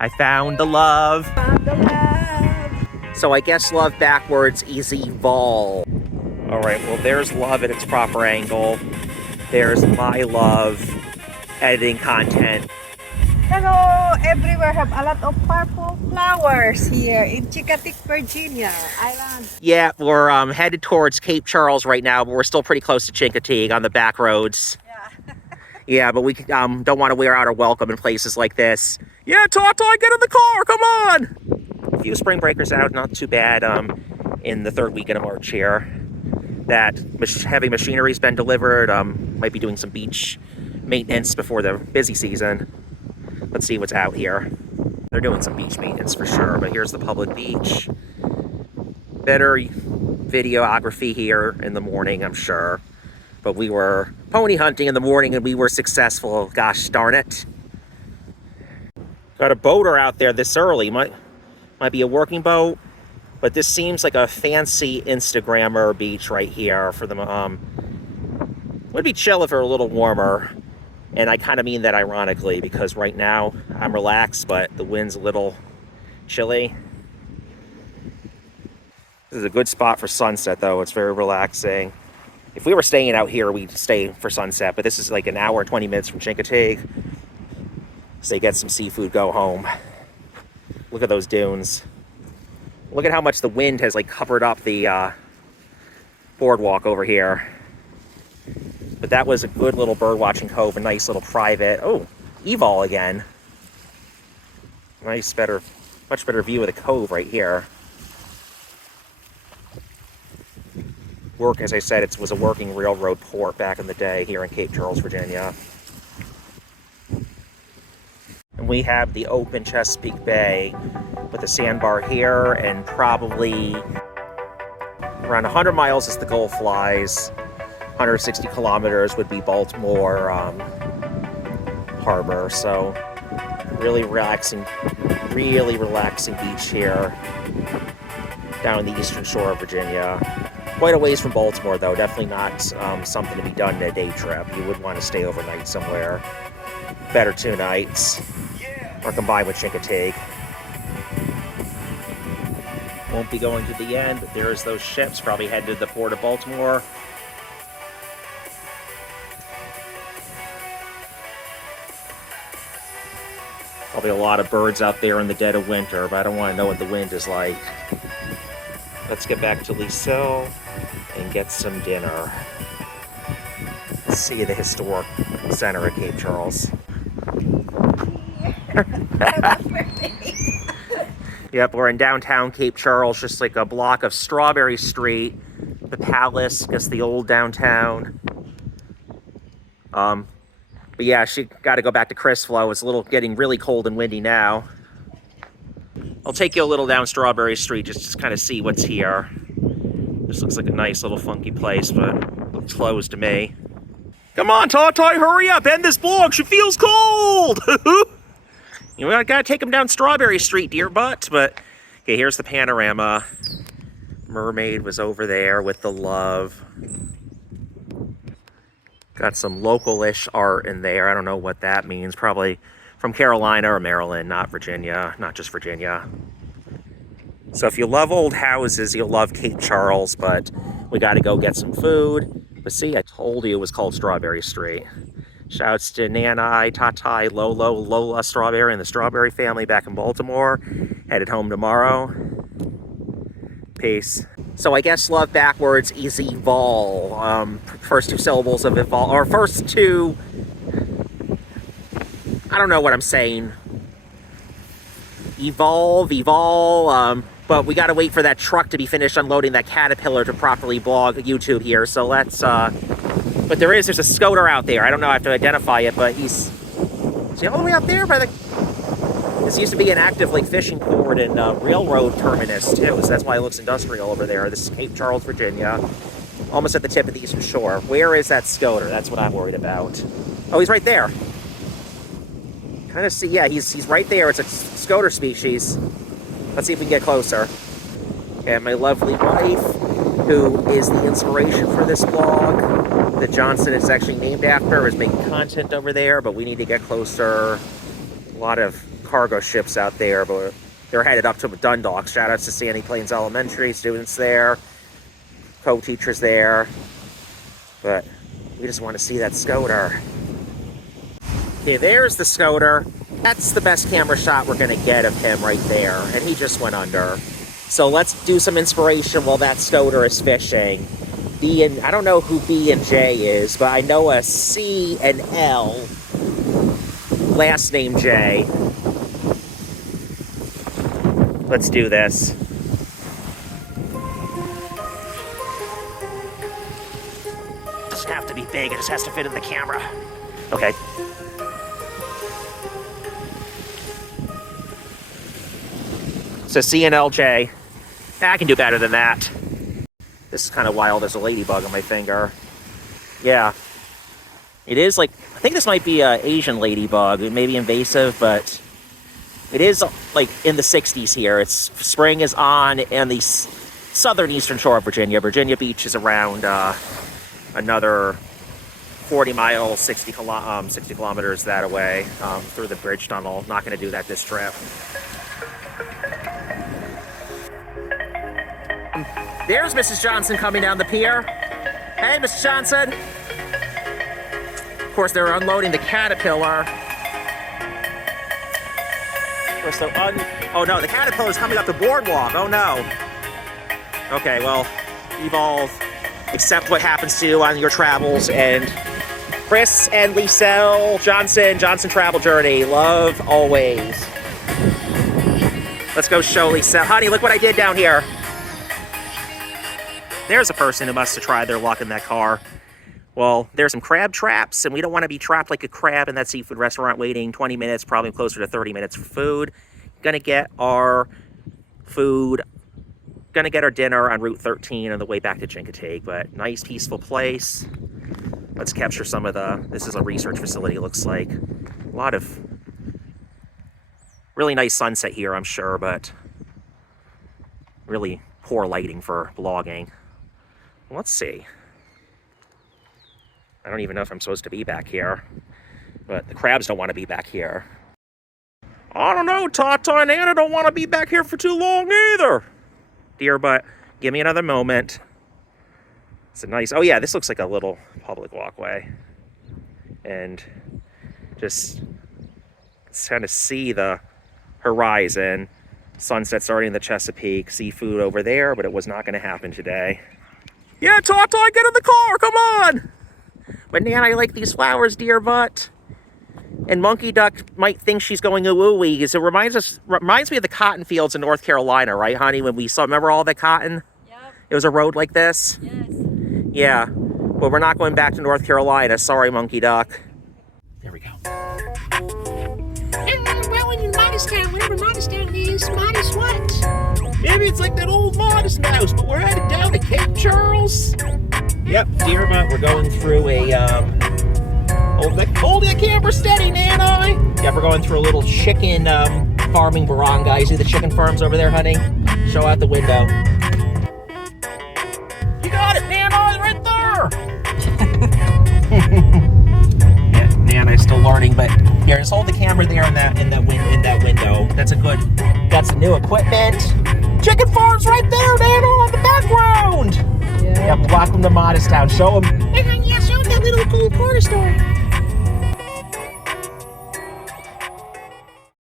I found the love. Found the love. So I guess love backwards is evolve. All right, well, there's love at its proper angle. There's my love, editing content. Hello, everywhere have a lot of purple flowers here in Chesapeake, Virginia Island. Yeah, we're headed towards Cape Charles right now, but we're still pretty close to Chesapeake on the back roads. Yeah. Yeah, but we don't want to wear out our welcome in places like this. Yeah, Tata, get in the car, come on! A few spring breakers out, not too bad in the third weekend of March here. That heavy machinery's been delivered. Might be doing some beach maintenance before the busy season. Let's see what's out here. They're doing some beach maintenance for sure, but here's the public beach. Better videography here in the morning, I'm sure. But we were pony hunting in the morning and we were successful, gosh darn it. Got a boater out there this early. Might be a working boat, but this seems like a fancy Instagrammer beach right here for the would be chill if it were a little warmer. And I kind of mean that ironically, because right now I'm relaxed, but the wind's a little chilly. This is a good spot for sunset though. It's very relaxing. If we were staying out here, we'd stay for sunset, but this is like an hour, 20 minutes from Chesapeake. So you get some seafood, go home. Look at those dunes. Look at how much the wind has like covered up the boardwalk over here. But that was a good little birdwatching cove, a nice little private. Oh, Evol again. Nice, much better view of the cove right here. As I said, it was a working railroad port back in the day here in Cape Charles, Virginia. And we have the open Chesapeake Bay with a sandbar here, and probably around 100 miles as the gull flies. 160 kilometers would be Baltimore harbor. So really relaxing beach here down the eastern shore of Virginia. Quite a ways from Baltimore though, definitely not something to be done in a day trip. You would want to stay overnight somewhere. Better 2 nights, or combined with Chesapeake. Won't be going to the end, but there's those ships probably headed to the port of Baltimore. Probably a lot of birds out there in the dead of winter, but I don't want to know what the wind is like. Let's get back to Lisle and get some dinner. Let's see the historic center of Cape Charles. Yep, we're in downtown Cape Charles, just like a block of Strawberry Street, the Palace, I guess the old downtown. But yeah, she got to go back to Crisflow. It's getting really cold and windy now. I'll take you a little down Strawberry Street just to kind of see what's here. This looks like a nice little funky place, but looks closed to me. Come on, Tata, hurry up, end this vlog. She feels cold. You know, I gotta take him down Strawberry Street, dear butt. But okay, here's the panorama. Mermaid was over there with the love. Got some local-ish art in there. I don't know what that means. Probably from Carolina or Maryland, not Virginia, not just Virginia. So if you love old houses, you'll love Cape Charles, but we got to go get some food. But see, I told you it was called Strawberry Street. Shouts to Nanai, Tatai, Lolo, Lola Strawberry and the Strawberry family back in Baltimore. Headed home tomorrow. Peace. So I guess love backwards is evol. First 2 syllables of evol, or first 2... I don't know what I'm saying. Evol, but we gotta wait for that truck to be finished unloading that Caterpillar to properly blog YouTube here, so let's, but there's a Scoter out there. I don't know, I have to identify it, but is he all the way out there by the, this used to be an active, like, fishing port and railroad terminus, too, so that's why it looks industrial over there. This is Cape Charles, Virginia, almost at the tip of the eastern shore. Where is that Scoter? That's what I'm worried about. Oh, he's right there. Kind of see, yeah, he's right there. It's a Scoter species. Let's see if we can get closer. And my lovely wife, who is the inspiration for this blog, that Johnson is actually named after, is making content over there, but we need to get closer. A lot of cargo ships out there, but they're headed up to Dundalk. Shout outs to Sandy Plains Elementary, students there, co-teachers there. But we just want to see that Scoter. Okay, there's the Scoter. That's the best camera shot we're going to get of him right there. And he just went under. So let's do some inspiration while that Scoter is fishing. I don't know who B and J is, but I know a C and L, last name J. Let's do this. Doesn't have to be big, it just has to fit in the camera. Okay. So C and L J. I can do better than that. This is kind of wild. There's a ladybug on my finger. Yeah. It is like, I think this might be an Asian ladybug. It may be invasive, but it is like in the 60s here. Spring is on the southern eastern shore of Virginia. Virginia Beach is around another 40 miles, 60 kilometers that way through the bridge tunnel. Not going to do that this trip. There's Mrs. Johnson coming down the pier. Hey, Mrs. Johnson. Of course, they're unloading the Caterpillar. Of course, oh no, the Caterpillar's coming up the boardwalk. Oh no. Okay, well, you've all accept what happens to you on your travels. And Chris and Liselle Johnson Travel Journey. Love always. Let's go show Liselle. Honey, look what I did down here. There's a person who must have tried their luck in that car. Well, there's some crab traps, and we don't want to be trapped like a crab in that seafood restaurant waiting 20 minutes, probably closer to 30 minutes for food. Gonna get our food, gonna get our dinner on Route 13 on the way back to Chincoteague, but nice, peaceful place. Let's capture some of this is a research facility, it looks like. A lot of really nice sunset here, I'm sure, but really poor lighting for vlogging. Let's see. I don't even know if I'm supposed to be back here, but the crabs don't want to be back here. I don't know, Tata and Anna don't want to be back here for too long either. Dear, but give me another moment. It's a nice, oh yeah, this looks like a little public walkway. And just kind of see the horizon. Sunset starting in the Chesapeake, seafood over there, but it was not going to happen today. Yeah, Tata, get in the car, come on! But Nan, I like these flowers, dear butt. And Monkey Duck might think she's going ooh-ooey, because it reminds me of the cotton fields in North Carolina, right, honey? When we saw, remember all the cotton? Yep. It was a road like this? Yes. Yeah, but we're not going back to North Carolina. Sorry, Monkey Duck. There we go. Well, in Modesttown, whatever Modesttown is, Modest what? Maybe it's like that old Modest Mouse, but we're headed down to Cape Charles. Yep, dear butt, we're going through a, hold that camera steady, Nana. Yep, we're going through a little chicken farming barangay. See the chicken farms over there, honey? Show out the window. You got it, Nana, right there. Yeah, Nana's still learning, but here, just hold the camera there in that window. That's the new equipment. Chicken farms right there, Nana, on the background. Yeah, welcome to Modesttown. Show them. Yeah, show them that little cool corner store.